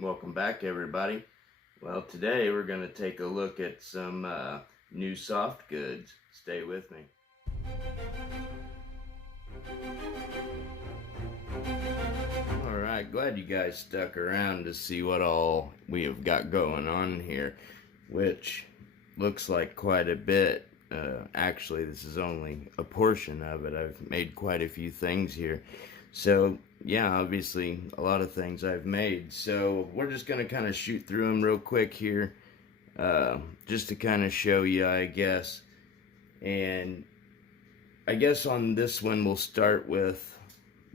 Welcome back, everybody. Well, today we're going to take a look at some new soft goods. Stay with me. Alright, glad you guys stuck around to see what all we have got going on here, which looks like quite a bit. Actually, this is only a portion of it. I've made quite a few things here. So, yeah, obviously, a lot of things I've made. So, we're just going to kind of shoot through them real quick here, just to kind of show you, I guess. And I guess on this one, we'll start with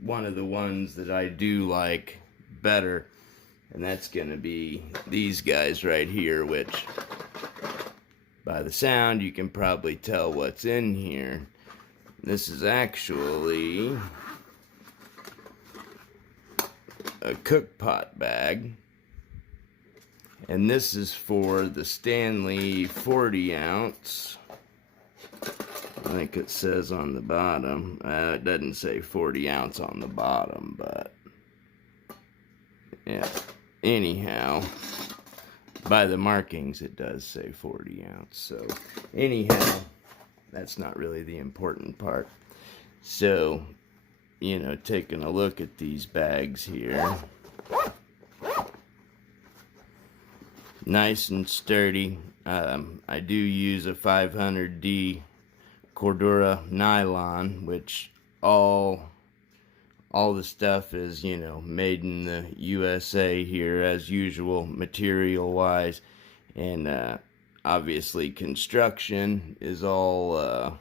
one of the ones that I do like better, and that's going to be these guys right here, which by the sound you can probably tell what's in here. This is actually a cook pot bag, and this is for the Stanley 40 ounce. I think it says on the bottom, it doesn't say 40 ounce on the bottom, but yeah, anyhow, by the markings it does say 40 ounce. So anyhow, that's not really the important part. So, you know, taking a look at these bags here, nice and sturdy. I do use a 500D Cordura nylon, which all the stuff is, you know, made in the USA here as usual, material wise, and obviously construction is all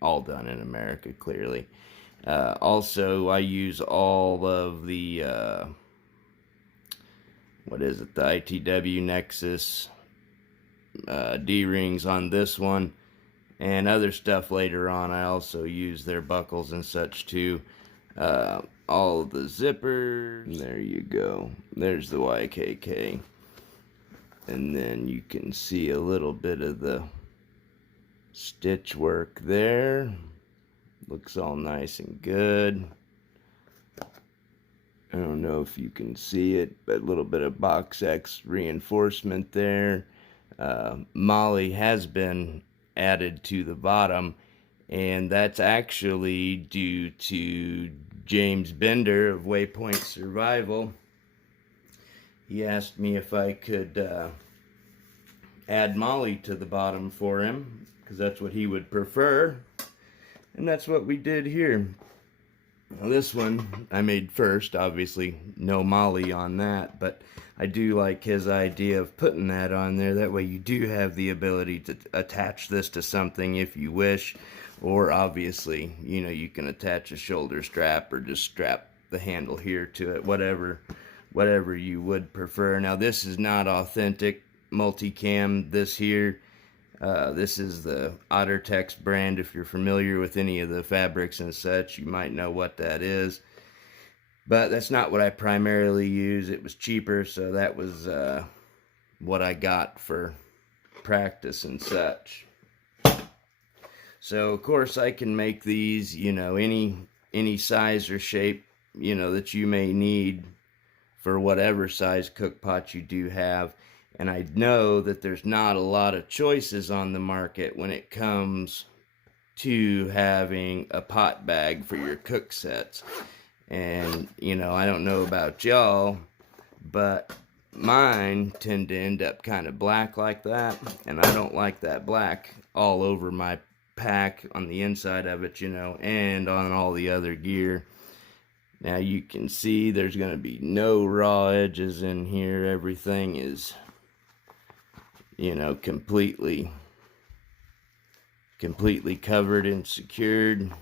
done in America, clearly. Also, I use all of the what is it, the ITW Nexus D-rings on this one, and other stuff later on. I also use their buckles and such too. All of the zippers. There you go. There's the YKK. And then you can see a little bit of the stitch work there. Looks all nice and good. I don't know if you can see it, but a little bit of Box X reinforcement there. Molly has been added to the bottom, and that's actually due to James Bender of Waypoint Survival. He asked me if I could add Molly to the bottom for him, because that's what he would prefer, and that's what we did here. Now, this one I made first, obviously no Molly on that, but I do like his idea of putting that on there. That way you do have the ability to attach this to something if you wish, or obviously, you know, you can attach a shoulder strap or just strap the handle here to it, whatever you would prefer. Now, this is not authentic multicam. This here, this is the OtterTex brand. If you're familiar with any of the fabrics and such, you might know what that is. But that's not what I primarily use. It was cheaper, so that was what I got for practice and such. So, of course, I can make these, you know, any size or shape, you know, that you may need for whatever size cook pot you do have. And I know that there's not a lot of choices on the market when it comes to having a pot bag for your cook sets. And, you know, I don't know about y'all, but mine tend to end up kind of black like that, and I don't like that black all over my pack on the inside of it, you know, and on all the other gear. Now you can see there's going to be no raw edges in here. Everything is, you know, completely covered and secured.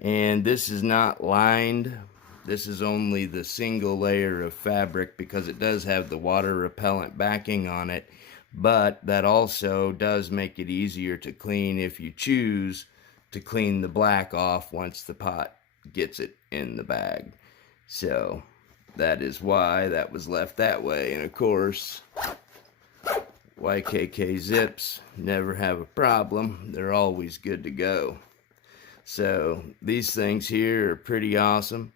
And this is not lined. This is only the single layer of fabric because it does have the water repellent backing on it, but that also does make it easier to clean if you choose to clean the black off once the pot gets it in the bag. So that is why that was left that way. And of course, YKK zips never have a problem. They're always good to go. So these things here are pretty awesome.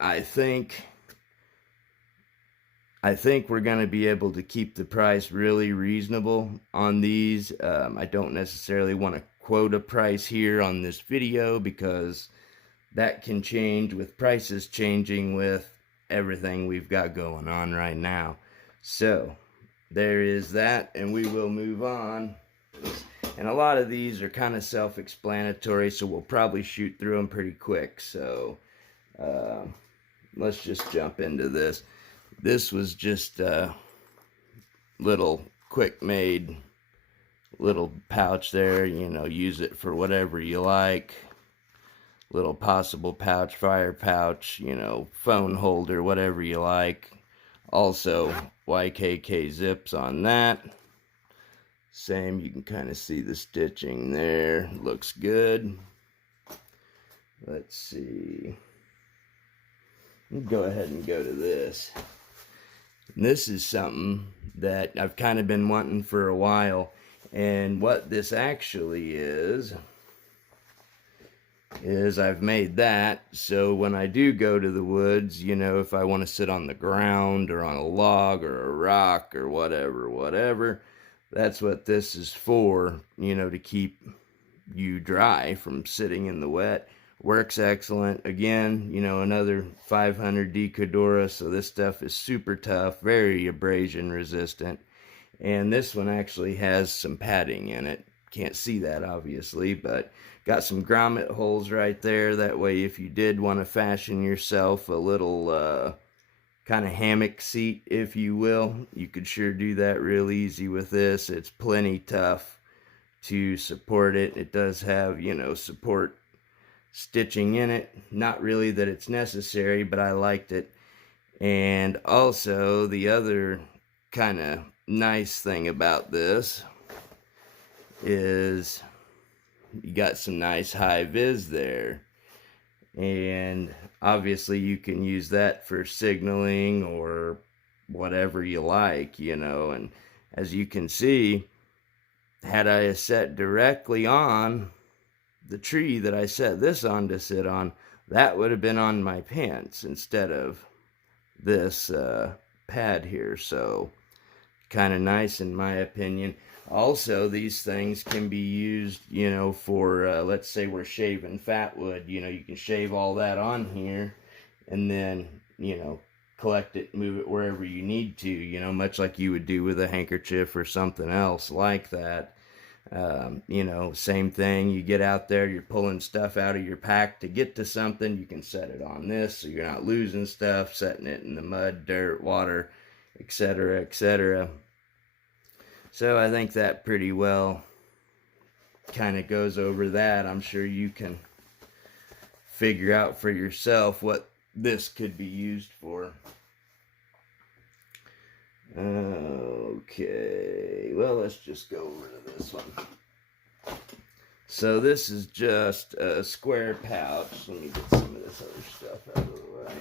I think I think we're going to be able to keep the price really reasonable on these. I don't necessarily want to quote a price here on this video because that can change with prices changing with everything we've got going on right now. So there is that, and we will move on. And a lot of these are kind of self-explanatory, so we'll probably shoot through them pretty quick. So let's just jump into this. This was just a little quick made little pouch there, you know, use it for whatever you like. Little possible pouch, fire pouch, you know, phone holder, whatever you like. Also YKK zips on that. Same, you can kind of see the stitching there. Looks good. Let's see. Let's go ahead and go to this. And this is something that I've kind of been wanting for a while. And what this actually is I've made that so when I do go to the woods, you know, if I want to sit on the ground or on a log or a rock or whatever, that's what this is for, you know, to keep you dry from sitting in the wet. Works excellent. Again, you know, another 500 Decodura, so this stuff is super tough, very abrasion resistant. And this one actually has some padding in it. Can't see that obviously, but got some grommet holes right there. That way if you did want to fashion yourself a little kind of hammock seat, if you will, you could sure do that real easy with this. It's plenty tough to support it. It does have, you know, support stitching in it. Not really that it's necessary, but I liked it. And also the other kind of nice thing about this is you got some nice high vis there, and obviously you can use that for signaling or whatever you like, you know. And as you can see, had I set directly on the tree that I set this on to sit on, that would have been on my pants instead of this pad here. So kind of nice in my opinion. Also, these things can be used, you know, for let's say we're shaving fat wood, you know, you can shave all that on here and then, you know, collect it, move it wherever you need to, you know, much like you would do with a handkerchief or something else like that. You know, same thing, you get out there, you're pulling stuff out of your pack to get to something, you can set it on this so you're not losing stuff, setting it in the mud, dirt, water, etc., etc. So I think that pretty well kind of goes over that. I'm sure you can figure out for yourself what this could be used for. Okay, well, let's just go over to this one. So this is just a square pouch. Let me get some of this other stuff out of the way.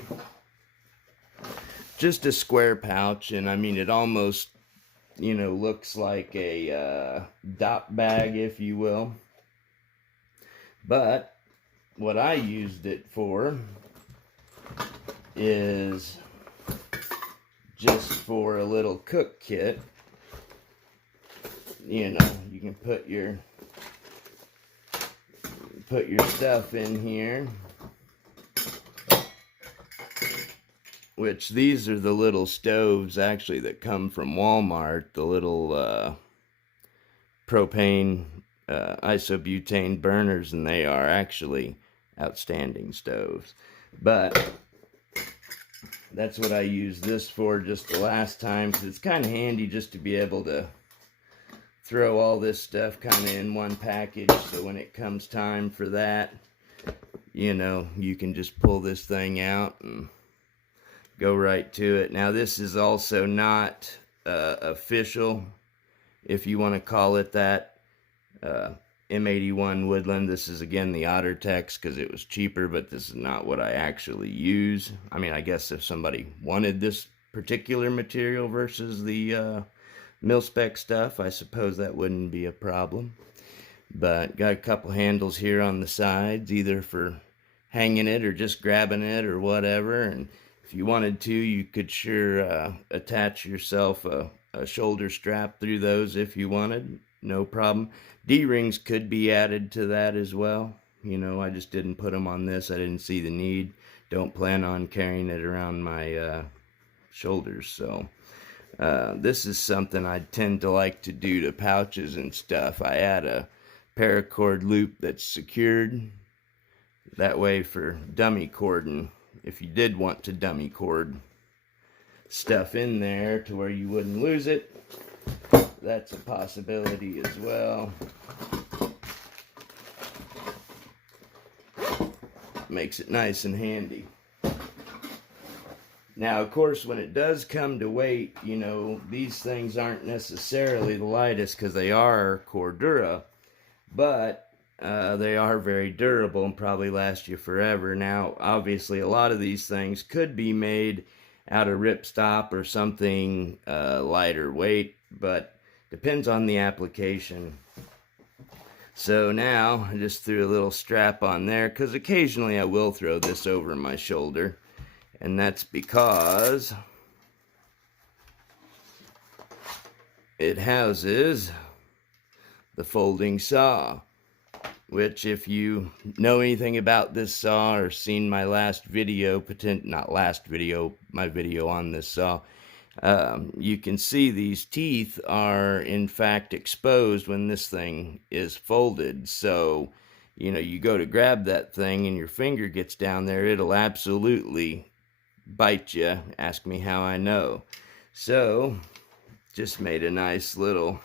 Just a square pouch, and I mean, it almost, you know, looks like a dot bag, if you will. But what I used it for is just for a little cook kit. You know, you can put your stuff in here. Which these are the little stoves actually that come from Walmart, the little propane isobutane burners, and they are actually outstanding stoves. But that's what I used this for just the last time, because it's kind of handy just to be able to throw all this stuff kind of in one package, so when it comes time for that, you know, you can just pull this thing out and go right to it. Now this is also not official, if you want to call it that, M81 Woodland. This is again the OtterTex because it was cheaper, but this is not what I actually use. I mean, I guess if somebody wanted this particular material versus the mil-spec stuff, I suppose that wouldn't be a problem. But got a couple handles here on the sides, either for hanging it or just grabbing it or whatever. And If you wanted to, you could sure attach yourself a shoulder strap through those if you wanted. No problem. D-rings could be added to that as well. You know, I just didn't put them on this. I didn't see the need. Don't plan on carrying it around my shoulders. So this is something I tend to like to do to pouches and stuff. I add a paracord loop that's secured. That way for dummy cording, if you did want to dummy cord stuff in there to where you wouldn't lose it, that's a possibility as well. Makes it nice and handy. Now, of course, when it does come to weight, you know, these things aren't necessarily the lightest because they are Cordura, but they are very durable and probably last you forever. Now, obviously, a lot of these things could be made out of ripstop or something lighter weight, but depends on the application. So now, I just threw a little strap on there, because occasionally I will throw this over my shoulder, and that's because it houses the folding saw, which if you know anything about this saw or seen my last video, my video on this saw, you can see these teeth are in fact exposed when this thing is folded. So, you know, you go to grab that thing and your finger gets down there, it'll absolutely bite you. Ask me how I know. So, just made a nice little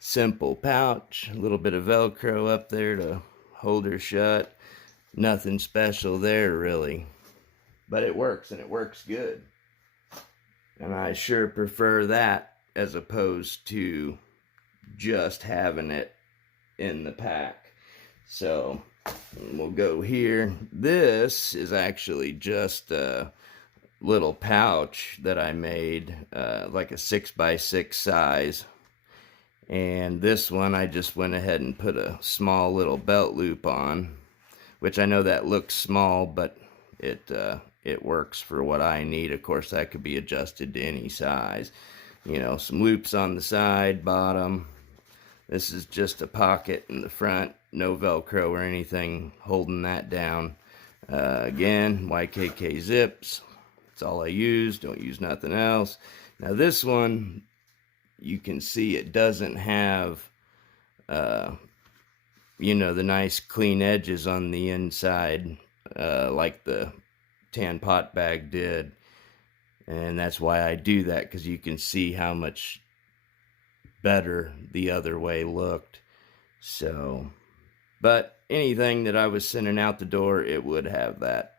simple pouch, a little bit of Velcro up there to hold her shut. Nothing special there really, but it works, and it works good. And I sure prefer that as opposed to just having it in the pack. So we'll go here. This is actually just a little pouch that I made, like a 6x6 size. And this one I just went ahead and put a small little belt loop on, which I know that looks small, but it works for what I need. Of course, that could be adjusted to any size. You know, some loops on the side, bottom. This is just a pocket in the front, no Velcro or anything holding that down. Again, YKK zips. That's all I use. Don't use nothing else. Now this one, you can see it doesn't have, you know, the nice clean edges on the inside, like the tan pot bag did. And that's why I do that, because you can see how much better the other way looked. So, but anything that I was sending out the door, it would have that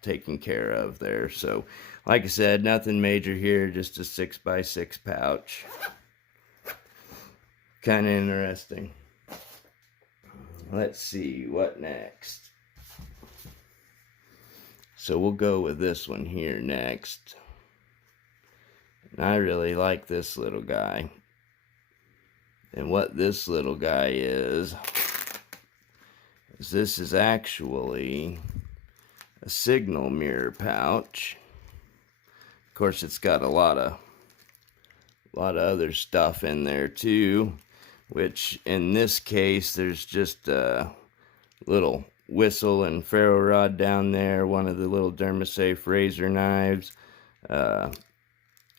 taken care of there. So, like I said, nothing major here, just a 6x6 pouch. Kind of interesting. Let's see, what next? So we'll go with this one here next. And I really like this little guy. And what this little guy is this is actually a signal mirror pouch. Of course, it's got a lot of other stuff in there too, which in this case, there's just a little whistle and ferro rod down there, one of the little Dermasafe razor knives,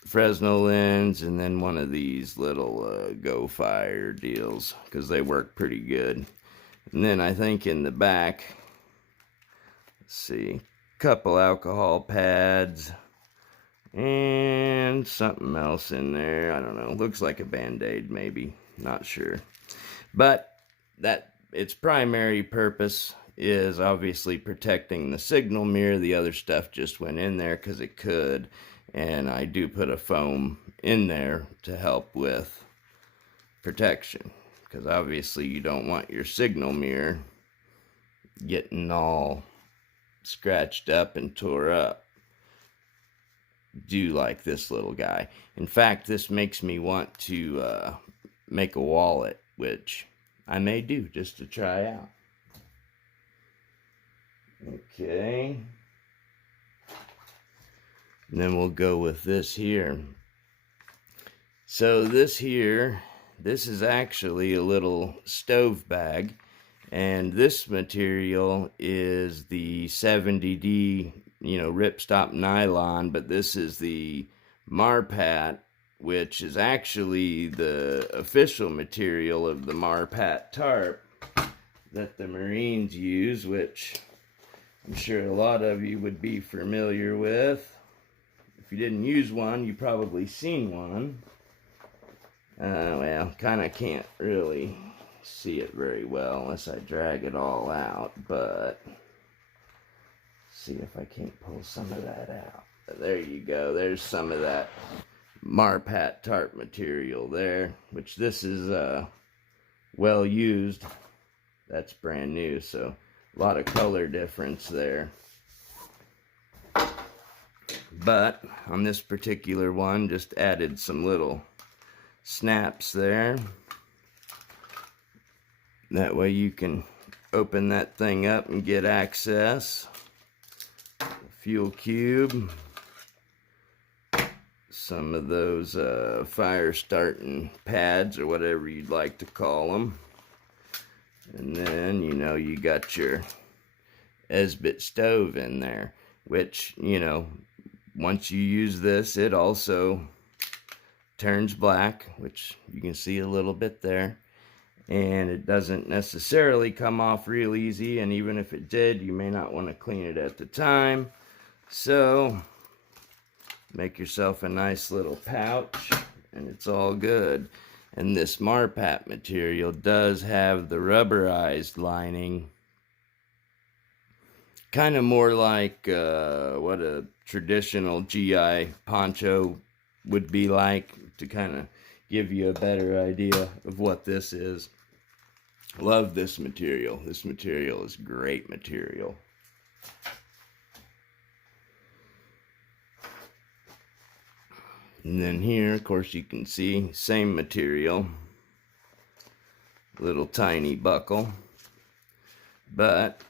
Fresnel lens, and then one of these little Go Fire deals, because they work pretty good. And then I think in the back, let's see, a couple alcohol pads and something else in there. I don't know, looks like a Band-Aid maybe, not sure. But that, its primary purpose is obviously protecting the signal mirror. The other stuff just went in there because it could, and I do put a foam in there to help with protection, because obviously you don't want your signal mirror getting all scratched up and tore up. Do like this little guy. In fact, this makes me want to make a wallet, which I may do just to try out. Okay. And then we'll go with this here. So this here, this is actually a little stove bag, and this material is the 70D, ripstop nylon, but this is the Marpat, which is actually the official material of the Marpat tarp that the Marines use, which I'm sure a lot of you would be familiar with. If you didn't use one, you probably seen one. Well, kind of can't really see it very well unless I drag it all out, but see if I can't pull some of that out. There you go. There's some of that Marpat tarp material there, which this is well used. That's brand new, so a lot of color difference there. But on this particular one, just added some little snaps there. That way you can open that thing up and get access. Fuel cube. Some of those fire starting pads or whatever you'd like to call them. And then, you got your Esbit stove in there, which, once you use this, it also turns black, which you can see a little bit there. And it doesn't necessarily come off real easy, and even if it did, you may not want to clean it at the time. So make yourself a nice little pouch, and it's all good. And this Marpat material does have the rubberized lining, kind of more like what a traditional GI poncho would be like, to kind of give you a better idea of what this is. Love this material. This material is great material. And then here, of course, you can see same material, little tiny buckle, but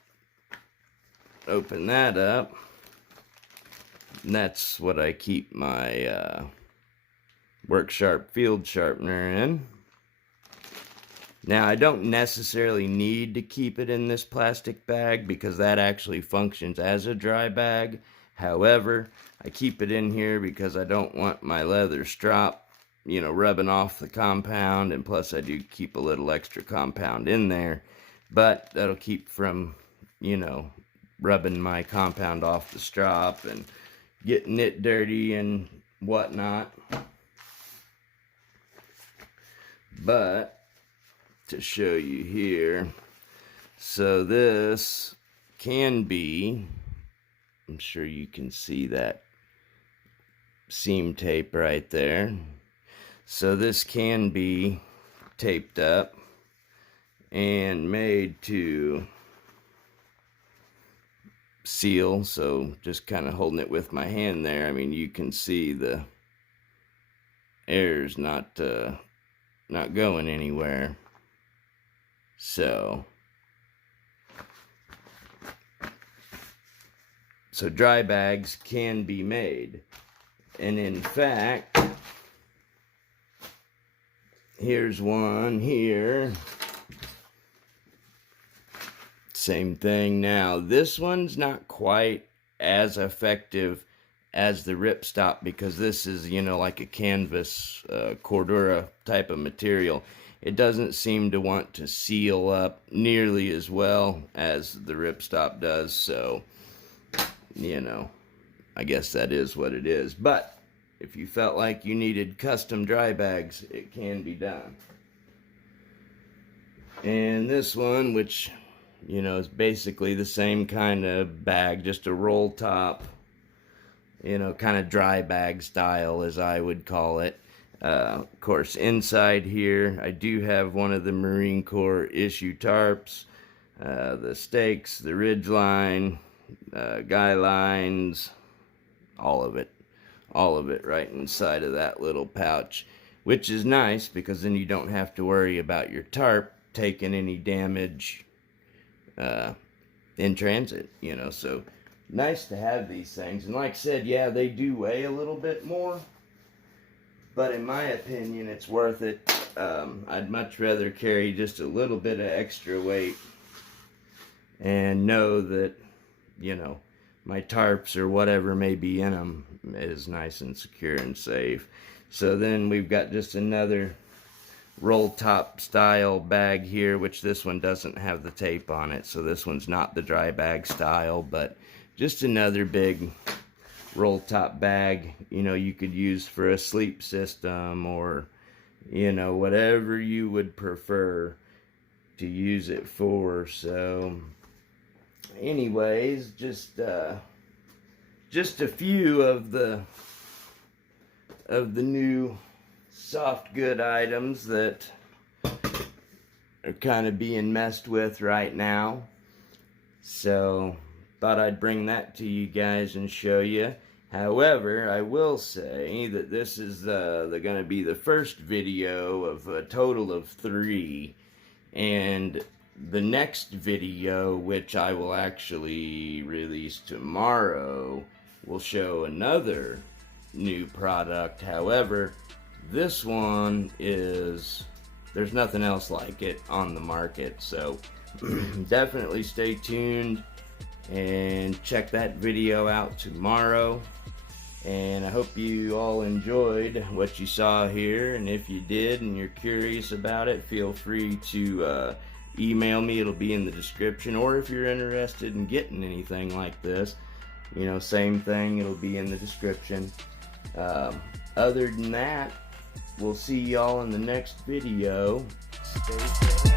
open that up, and that's what I keep my Work Sharp field sharpener in. Now, I don't necessarily need to keep it in this plastic bag because that actually functions as a dry bag. However, I keep it in here because I don't want my leather strop, rubbing off the compound, and plus I do keep a little extra compound in there, but that'll keep from, rubbing my compound off the strop and getting it dirty and whatnot. But to show you here, so this can be, I'm sure you can see that seam tape right there. So this can be taped up and made to seal. So just kind of holding it with my hand there, I mean, you can see the air's not going anywhere. So dry bags can be made. And in fact, here's one here. Same thing. Now, this one's not quite as effective as the ripstop because this is, like a canvas Cordura type of material. It doesn't seem to want to seal up nearly as well as the ripstop does, so, I guess that is what it is. But if you felt like you needed custom dry bags, it can be done. And this one, which, is basically the same kind of bag, just a roll top, kind of dry bag style, as I would call it. Of course, inside here, I do have one of the Marine Corps issue tarps, the stakes, the ridge line, guy lines, all of it right inside of that little pouch, which is nice because then you don't have to worry about your tarp taking any damage in transit, so nice to have these things. And like I said, yeah, they do weigh a little bit more, but in my opinion, it's worth it. I'd much rather carry just a little bit of extra weight and know that, you know, my tarps or whatever may be in them is nice and secure and safe. So then we've got just another roll top style bag here, which this one doesn't have the tape on it, so this one's not the dry bag style, but just another big roll top bag, you know, you could use for a sleep system, or, you know, whatever you would prefer to use it for. So anyways, just a few of the new soft good items that are kind of being messed with right now. So thought I'd bring that to you guys and show you. However, I will say that this is going to be the first video of a total of 3, and the next video, which I will actually release tomorrow, will show another new product. However, this one is, there's nothing else like it on the market, so definitely stay tuned and check that video out tomorrow. And I hope you all enjoyed what you saw here, and if you did and you're curious about it, feel free to email me. It'll be in the description. Or if you're interested in getting anything like this, you know, same thing, it'll be in the description. Other than that, we'll see y'all in the next video. Stay safe.